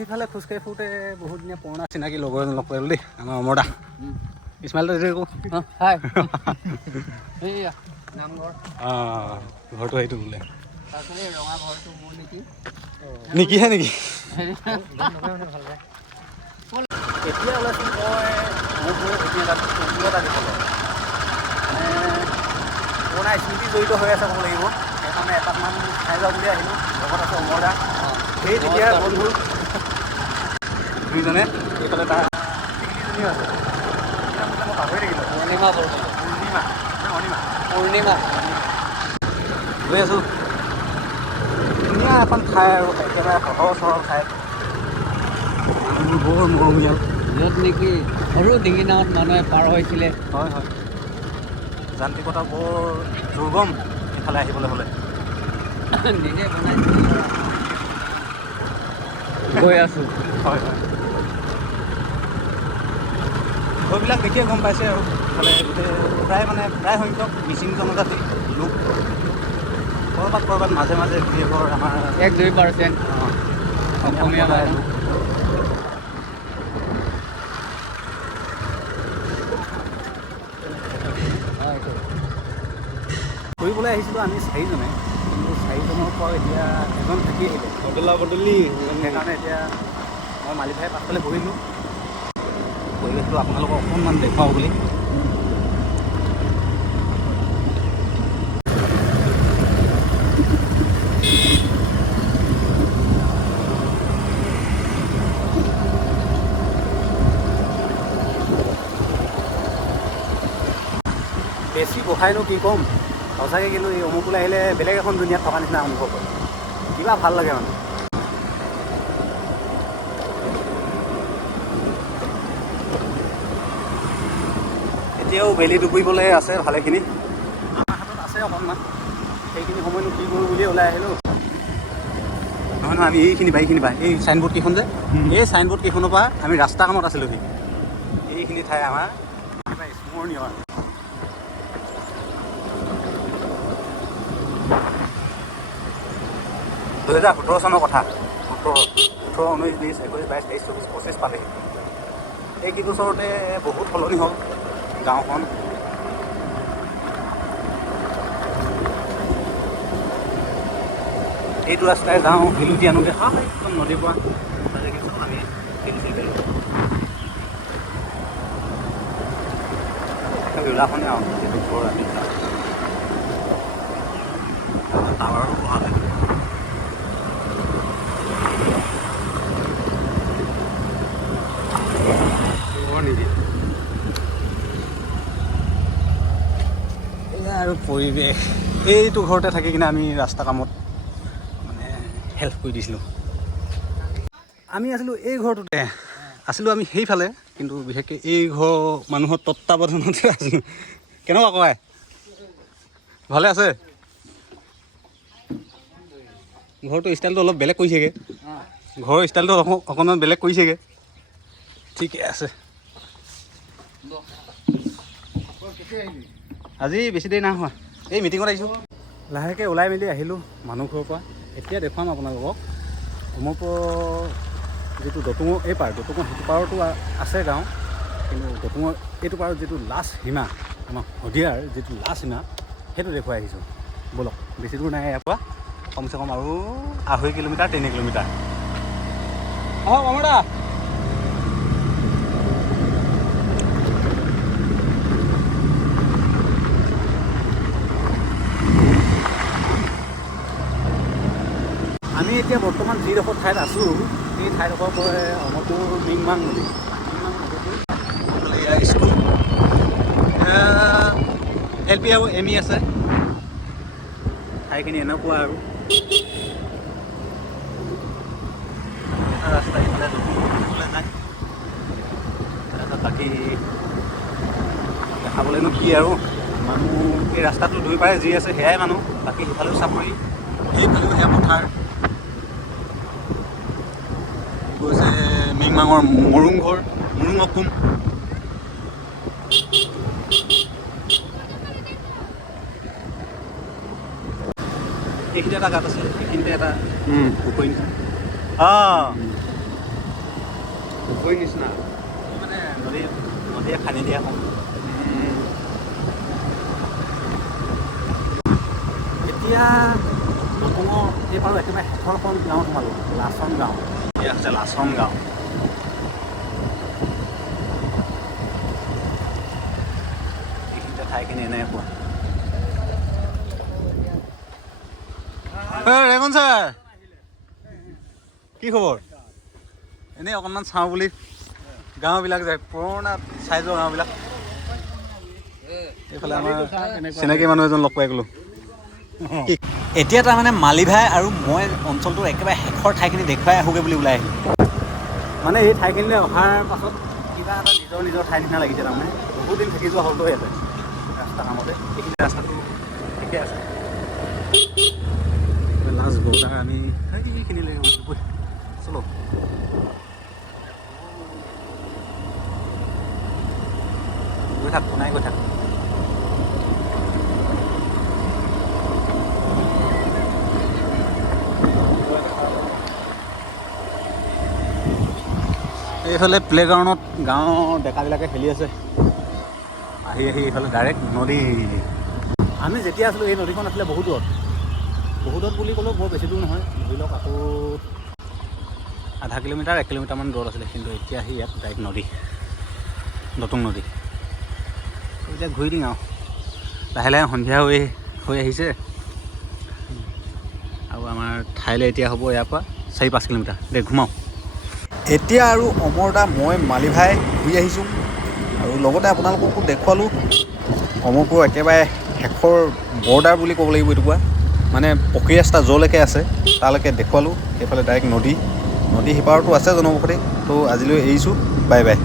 সিফালে খোজকাঢ়ি ফুৰোঁতে বহুত দিনীয়া পুৰণা চিনাকি লগৰ এজন লগ পালোঁ দেই, আমাৰ অমৰদা। ইছমাইলটো দিদি আকৌ ঘৰটো সেইটো বোলে নেকিহে নেকি? এতিয়া ওলাইছোঁ মই এটা দিবলৈ পুৰণা স্মৃতি জড়িত হৈ আছে ক'ব লাগিব। সেইকাৰণে এপাকমান খাই যাওঁ বুলি আহিলোঁ। লগত আছে অমৰদা। সেই তেতিয়া বন্ধু দুইজনে এইফালে তাৰ টিকলিজনীও আছে। মই পাহৰি থাকিলোঁ। পূৰ্ণিমা গৈ আছোঁ। ধুনীয়া এখন ঠাই আৰু একেবাৰে সহজ সৰল ঠাই। মানুহবোৰ বৰ মৰমীয়াল। য'ত নেকি সৰু ডিঙি নাৱত মানুহে পাৰ হৈছিলে। হয় হয়, যান্ত্ৰিকতা বৰ দুৰ্গম এইফালে আহিবলৈ হ'লে। নিজে বনাইছিলোঁ গৈ আছোঁ। হয় হয়, ঘৰবিলাক দেখিয়ে গম পাইছে আৰু ইফালে গোটেই প্ৰায় সংখ্যক মিচিং জনজাতি লোক। ক'ৰবাত মাজে মাজে ঘৰ আমাৰ 1-2% অসমীয়া মানুহ। ফুৰিবলৈ আহিছিলোঁ আমি চাৰিজনে, কিন্তু চাৰিজনৰ পৰা এতিয়া এজন থাকি আহিলে বদলি। সেইকাৰণে এতিয়া মই মালিক ভাই পাছফালে বহিলোঁ, পৰিৱেশটো আপোনালোকক অকণমান দেখুৱাওঁ বুলি। বেছি বহাইনো কি ক'ম, সঁচাকৈ কিন্তু এই অমুকলৈ আহিলে বেলেগ এখন দুনীয়াত থকা নিচিনা অনুভৱ হয়। কিবা ভাল লাগে মানে। এতিয়াও বেলি ডুবিবলৈ আছে ভালেখিনি। আমাৰ হাতত আছে অকণমান, সেইখিনি সময়নো কি কৰোঁ বুলিয়ে ওলাই আহিলোঁ। নহয় আমি এইখিনি এই চাইনবোৰ্ড কেইখন যে, এই চাইনবোৰ্ড কেইখনৰ পৰা আমি ৰাস্তা কামত আছিলোঁহি। এইখিনি ঠাই আমাৰ কিবা স্মৰণীয়। 2017 চনৰ কথা। 18, 19, 20, 21, 22, 23, 24, 25 পালেহি। এই কেইবছৰতে বহুত সলনি হ'ল গাঁওখন। এইটো ৰাস্তাই যাওঁ শিলুটি আনোগৈ এখন নদীৰ পৰা। আমি ওলাখনে আৰু ঘৰ আমি টাৱাৰো বহালে। এয়া আৰু পৰিৱেশ। এইটো ঘৰতে থাকি কিনে আমি ৰাস্তা কামত মানে হেল্প কৰি দিছিলোঁ। আমি আছিলোঁ এই ঘৰটোতে, আমি সেইফালে, কিন্তু বিশেষকৈ এই ঘৰ মানুহৰ তত্ত্বাৱধানতে আছিলোঁ। কেনেকুৱা কয়, ভালে আছে? ঘৰটো ষ্টাইলটো অলপ বেলেগ কৰিছেগৈ। ঘৰৰ ষ্টাইলটো অকণমান বেলেগ কৰিছেগৈ। ঠিকে আছে। আজি বেছি দেৰি নাই হোৱা, এই মিটিঙত আহিছোঁ। লাহেকৈ ওলাই মেলি আহিলোঁ মানুহ ঘৰৰ পৰা। এতিয়া দেখুৱাম আপোনালোকক অমুকৰ যিটো দতুঙৰ এই পাৰ, দতুঙৰ সিটো পাৰতো আছে গাঁও, কিন্তু দতুঙৰ এইটো পাৰত যিটো লাষ্ট সীমা, আমাৰ শদিয়াৰ যিটো লাষ্ট সীমা, সেইটো দেখুৱাই আহিছোঁ। ব'লক, বেছি দূৰ নাই ইয়াৰ পৰা, কমচে কম আৰু 2.5 কিলোমিটাৰ 3 কিলোমিটাৰ। অঁ অমৰদা, আমি এতিয়া বৰ্তমান যিডোখৰ ঠাইত আছোঁ, সেই ঠাইডোখৰ পৰে অমৰপুৰ মিংমাং নদী। স্কুল LP আৰু ME আছে। ঠাইখিনি এনেকুৱা আৰু ৰাস্তা এইফালে নদীলৈ যায়। তাৰপিছত বাকী দেখাবলৈনো কি আৰু, মানুহ এই ৰাস্তাটো দুই পাৰে যি আছে সেয়াই মানুহ। বাকী সিফালেও চাপৰি, সেইফালেও সেয়া পথাৰ। গৈছে মিংমাঙৰ মৰুং ঘৰ, মৰুং অকুম। এইখিনিতে এটা গাঁত আছে, এইখিনিতে এটা পুখুৰী। পুখুৰীৰ নিচিনা মানে নদীয়ে খান্দি দিয়া হয়। এতিয়া দতঙৰ এইবাৰো একেবাৰে শেষৰখন গাঁও সোমালোঁ, লাচন গাঁও। এয়া হৈছে লাচন গাঁও। এইখিনিতে ঠাইখিনি এনেকুৱা। ৰেমন ছাৰ, কি খবৰ? এনেই অকণমান চাওঁ বুলি গাঁওবিলাক যায়, পুৰণা চাইজৰ গাঁওবিলাক। এইফালে আমাৰ চিনাকি মানুহ এজন লগ পাই গ'লোঁ। এতিয়া তাৰমানে মালি ভাই আৰু মই অঞ্চলটোৰ একেবাৰে শেষৰ ঠাইখিনি দেখুৱাই আহোঁগৈ বুলি ওলাই আহিলোঁ। মানে এই ঠাইখিনিলৈ অহাৰ পাছত কিবা এটা নিজৰ ঠাই নিচিনা লাগিছে। তাৰমানে বহুত দিন থাকি যোৱা হ'লতো ইয়াতে ৰাস্তা কামতে। এইখিনি ৰাস্তাটো ঠিকে আছে। লাষ্ট বৰ্ডাৰ আমি সেইখিনিলৈকে গৈছোঁ। চলো গৈ থাক, শুনাই গৈ থাক। এইফালে প্লে'গ্ৰাউণ্ডত গাঁৱৰ ডেকাবিলাকে খেলি আছে। আহি এইফালে ডাইৰেক্ট নদী। আমি যেতিয়া আছিলোঁ এই নদীখন আছিলে বহুত দূৰত বুলি ক'লেও বৰ বেছি দূৰ নহয়। ধৰি লওক আকৌ আধা কিলোমিটাৰ 1 কিলোমিটাৰমান দূৰত আছিলে। কিন্তু এতিয়া আহি ইয়াত ডাইৰেক্ট নদী, দতং নদী। এতিয়া ঘূৰি দিওঁ আৰু লাহে লাহে সন্ধিয়া হৈ আহিছে। আৰু আমাৰ ঠাইলৈ এতিয়া হ'ব ইয়াৰ পৰা 4-5 কিলোমিটাৰ। দে ঘূমাওঁ এতিয়া। আৰু অমৰদা, মই মালি ভাই ঘূৰি আহিছোঁ আৰু লগতে আপোনালোককো দেখুৱালোঁ অমৰপুৰ একেবাৰে শেষৰ বৰ্ডাৰ বুলি ক'ব লাগিব। এইটো কোৱা মানে পকী ৰাস্তা য'লৈকে আছে তালৈকে দেখুৱালোঁ। সেইফালে ডাইৰেক্ট নদী সিপাৰতো আছে জনবসতি। তো আজিলৈ এৰিছোঁ, বাই বাই।